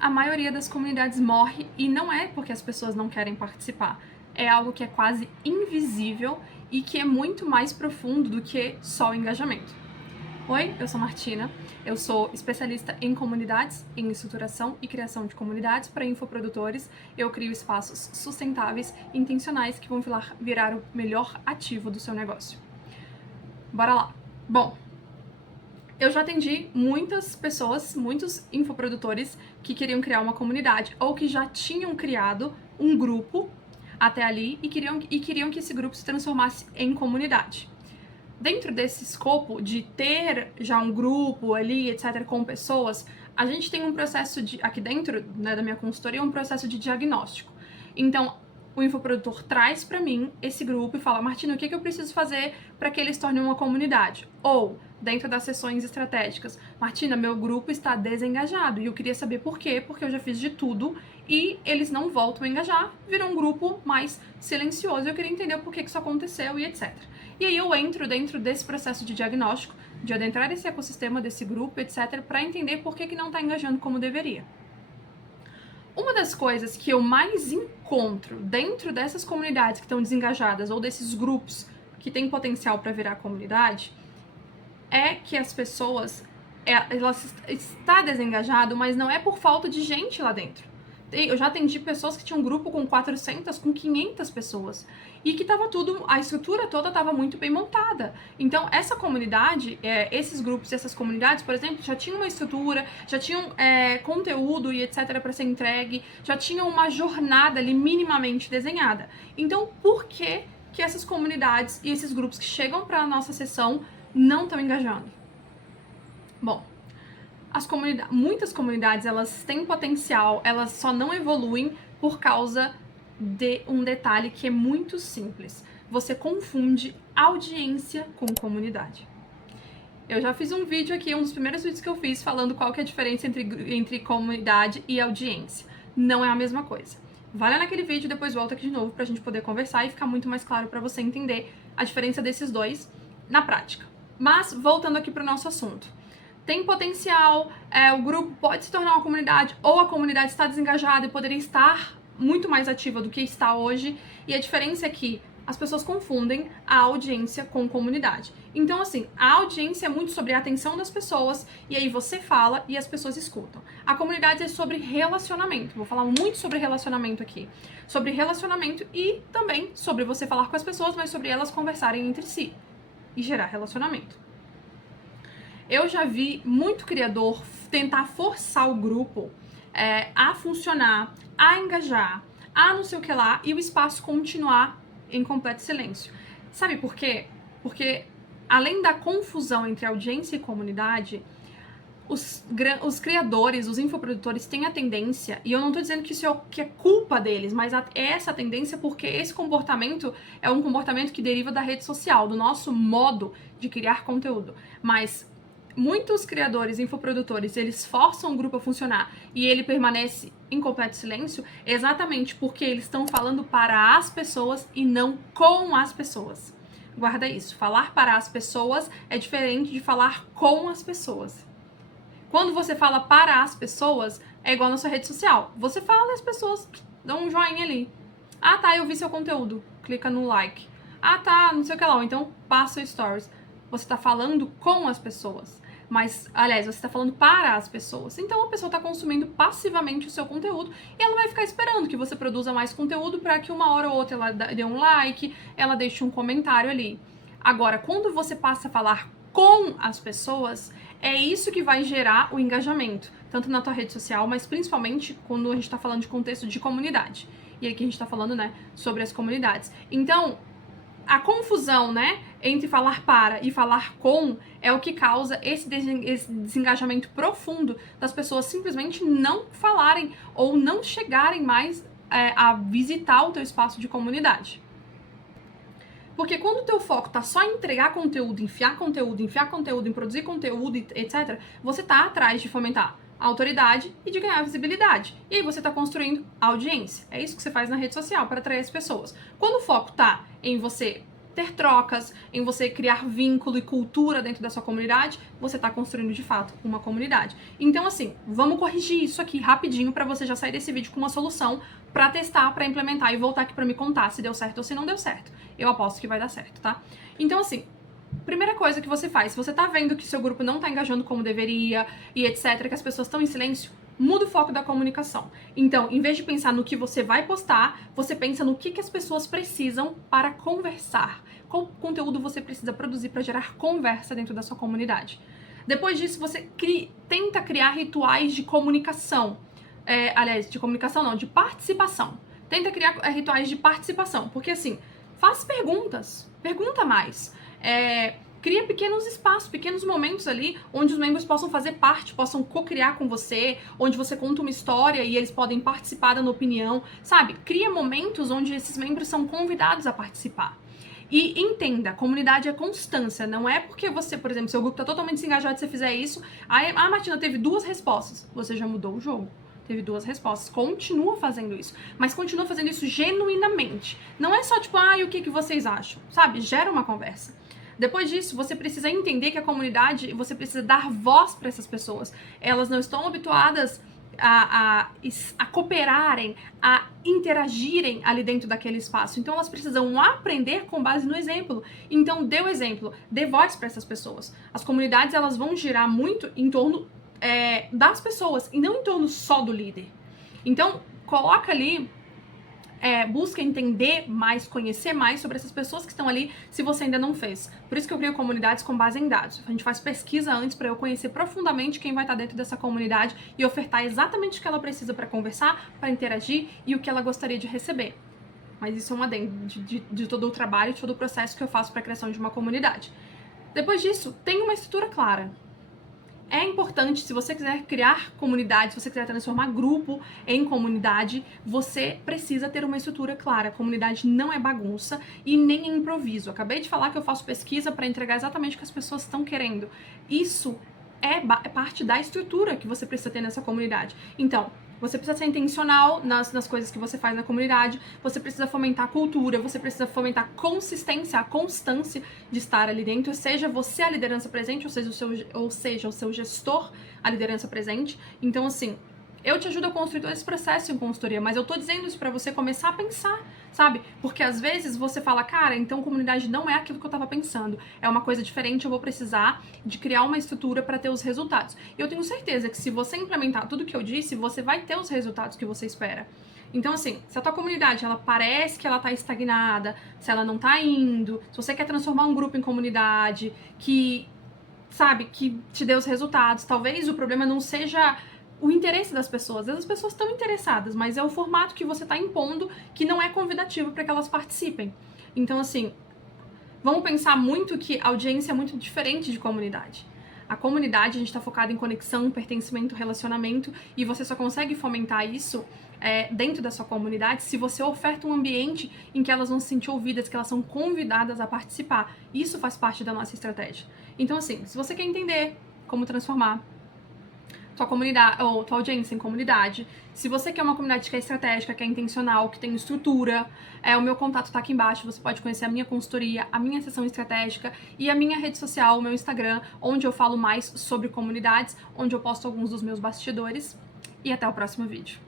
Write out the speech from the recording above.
a maioria das comunidades morre e não é porque as pessoas não querem participar. É algo que é quase invisível e que é muito mais profundo do que só o engajamento. Oi, eu sou Martina, eu sou especialista em comunidades, em estruturação e criação de comunidades para infoprodutores. Eu crio espaços sustentáveis e intencionais que vão virar o melhor ativo do seu negócio. Bora lá! Bom, eu já atendi muitas pessoas, muitos infoprodutores que queriam criar uma comunidade ou que já tinham criado um grupo até ali e queriam que esse grupo se transformasse em comunidade. Dentro desse escopo de ter já um grupo ali, etc., com pessoas, a gente tem um processo aqui dentro, né, da minha consultoria, um processo de diagnóstico. Então, o infoprodutor traz para mim esse grupo e fala: Martina, o que eu preciso fazer para que eles tornem uma comunidade? Ou, dentro das sessões estratégicas, Martina, meu grupo está desengajado e eu queria saber por quê, porque eu já fiz de tudo e eles não voltam a engajar, virou um grupo mais silencioso e eu queria entender por que isso aconteceu e etc. E aí eu entro dentro desse processo de diagnóstico, de adentrar esse ecossistema desse grupo, etc., para entender por que não está engajando como deveria. Uma das coisas que eu mais encontro dentro dessas comunidades que estão desengajadas ou desses grupos que têm potencial para virar comunidade é que as pessoas, elas está desengajado, mas não é por falta de gente lá dentro. Eu já atendi pessoas que tinham um grupo com 400, com 500 pessoas e que tava tudo, a estrutura toda estava muito bem montada. Então, essa comunidade, esses grupos e essas comunidades, por exemplo, já tinham uma estrutura, já tinham conteúdo e etc. para ser entregue, já tinham uma jornada ali minimamente desenhada. Então, por que essas comunidades e esses grupos que chegam para a nossa sessão não estão engajando? Bom, muitas comunidades, elas têm potencial, elas só não evoluem por causa de um detalhe que é muito simples. Você confunde audiência com comunidade. Eu já fiz um vídeo aqui, um dos primeiros vídeos que eu fiz, falando qual que é a diferença entre comunidade e audiência. Não é a mesma coisa. Vai lá naquele vídeo e depois volta aqui de novo pra gente poder conversar e ficar muito mais claro pra você entender a diferença desses dois na prática. Mas, voltando aqui pro nosso assunto. Tem potencial, o grupo pode se tornar uma comunidade, ou a comunidade está desengajada e poderia estar muito mais ativa do que está hoje, e a diferença é que as pessoas confundem a audiência com comunidade. Então, assim, a audiência é muito sobre a atenção das pessoas, e aí você fala e as pessoas escutam. A comunidade é sobre relacionamento, vou falar muito sobre relacionamento aqui. Sobre relacionamento e também sobre você falar com as pessoas, mas sobre elas conversarem entre si e gerar relacionamento. Eu já vi muito criador tentar forçar o grupo a funcionar, a engajar, a não sei o que lá, e o espaço continuar em completo silêncio. Sabe por quê? Porque, além da confusão entre audiência e comunidade, os criadores, os infoprodutores têm a tendência, e eu não tô dizendo que isso é culpa deles, mas é essa tendência porque esse comportamento é um comportamento que deriva da rede social, do nosso modo de criar conteúdo. Mas muitos criadores, infoprodutores, eles forçam o grupo a funcionar e ele permanece em completo silêncio exatamente porque eles estão falando para as pessoas e não com as pessoas. Guarda isso. Falar para as pessoas é diferente de falar com as pessoas. Quando você fala para as pessoas, é igual na sua rede social. Você fala e as pessoas dão um joinha ali. Ah, tá, eu vi seu conteúdo. Clica no like. Ah, tá, não sei o que lá. Ou então, passa o stories. Você tá falando com as pessoas. Mas, aliás, você está falando para as pessoas. Então, a pessoa está consumindo passivamente o seu conteúdo e ela vai ficar esperando que você produza mais conteúdo para que uma hora ou outra ela dê um like, ela deixe um comentário ali. Agora, quando você passa a falar com as pessoas, é isso que vai gerar o engajamento, tanto na tua rede social, mas principalmente quando a gente está falando de contexto de comunidade. E aqui a gente está falando, né, sobre as comunidades. Então, a confusão, né, entre falar para e falar com é o que causa esse desengajamento profundo das pessoas simplesmente não falarem ou não chegarem mais a visitar o teu espaço de comunidade. Porque quando o teu foco tá só em entregar conteúdo, enfiar conteúdo, em produzir conteúdo, etc., você tá atrás de fomentar a autoridade e de ganhar visibilidade. E aí você tá construindo audiência. É isso que você faz na rede social para atrair as pessoas. Quando o foco tá em você ter trocas, em você criar vínculo e cultura dentro da sua comunidade, você está construindo de fato uma comunidade. Então, assim, vamos corrigir isso aqui rapidinho para você já sair desse vídeo com uma solução para testar, para implementar e voltar aqui para me contar se deu certo ou se não deu certo. Eu aposto que vai dar certo, tá? Então, assim, primeira coisa que você faz, se você tá vendo que seu grupo não tá engajando como deveria e etc, que as pessoas estão em silêncio, muda o foco da comunicação. Então, em vez de pensar no que você vai postar, você pensa no que as pessoas precisam para conversar. Qual conteúdo você precisa produzir para gerar conversa dentro da sua comunidade. Depois disso, você tenta criar rituais de comunicação. Aliás, de comunicação não, de participação. Tenta criar rituais de participação, porque assim, faz perguntas, pergunta mais. Cria pequenos espaços, pequenos momentos ali, onde os membros possam fazer parte, possam co-criar com você, onde você conta uma história e eles podem participar da opinião, sabe? Cria momentos onde esses membros são convidados a participar. E entenda, comunidade é constância, não é porque você, por exemplo, seu grupo tá totalmente desengajado se você fizer isso, a Martina teve 2 respostas, você já mudou o jogo. Teve 2 respostas. Continua fazendo isso. Mas continua fazendo isso genuinamente. Não é só tipo, o que vocês acham? Sabe? Gera uma conversa. Depois disso, você precisa entender que a comunidade, você precisa dar voz para essas pessoas. Elas não estão habituadas a cooperarem, a interagirem ali dentro daquele espaço. Então, elas precisam aprender com base no exemplo. Então, dê o exemplo, dê voz para essas pessoas. As comunidades, elas vão girar muito em torno das pessoas e não em torno só do líder. Então, coloca ali, busca entender mais, conhecer mais sobre essas pessoas que estão ali, se você ainda não fez. Por isso que eu crio comunidades com base em dados. A gente faz pesquisa antes para eu conhecer profundamente quem vai estar dentro dessa comunidade e ofertar exatamente o que ela precisa para conversar, para interagir e o que ela gostaria de receber. Mas isso é um adendo de todo o trabalho, de todo o processo que eu faço para a criação de uma comunidade. Depois disso, tem uma estrutura clara. É importante, se você quiser criar comunidade, se você quiser transformar grupo em comunidade, você precisa ter uma estrutura clara. Comunidade não é bagunça e nem é improviso. Acabei de falar que eu faço pesquisa para entregar exatamente o que as pessoas estão querendo. Isso é parte da estrutura que você precisa ter nessa comunidade. Então, você precisa ser intencional nas coisas que você faz na comunidade, você precisa fomentar a cultura, você precisa fomentar a consistência, a constância de estar ali dentro, seja você a liderança presente, ou seja o seu gestor a liderança presente. Então, assim, eu te ajudo a construir todo esse processo em consultoria, mas eu tô dizendo isso pra você começar a pensar, sabe? Porque às vezes você fala, cara, então comunidade não é aquilo que eu tava pensando, é uma coisa diferente, eu vou precisar de criar uma estrutura pra ter os resultados. E eu tenho certeza que se você implementar tudo que eu disse, você vai ter os resultados que você espera. Então, assim, se a tua comunidade, ela parece que ela tá estagnada, se ela não tá indo, se você quer transformar um grupo em comunidade que, sabe, que te dê os resultados, talvez o problema não seja o interesse das pessoas. Às vezes as pessoas estão interessadas, mas é o formato que você está impondo que não é convidativo para que elas participem. Então, assim, vamos pensar muito que a audiência é muito diferente de comunidade. A comunidade, a gente está focado em conexão, pertencimento, relacionamento, e você só consegue fomentar isso dentro da sua comunidade se você oferta um ambiente em que elas vão se sentir ouvidas, que elas são convidadas a participar. Isso faz parte da nossa estratégia. Então, assim, se você quer entender como transformar tua comunidade, ou tua audiência em comunidade, se você quer uma comunidade que é estratégica, que é intencional, que tem estrutura, o meu contato tá aqui embaixo, você pode conhecer a minha consultoria, a minha sessão estratégica e a minha rede social, o meu Instagram, onde eu falo mais sobre comunidades, onde eu posto alguns dos meus bastidores. E até o próximo vídeo.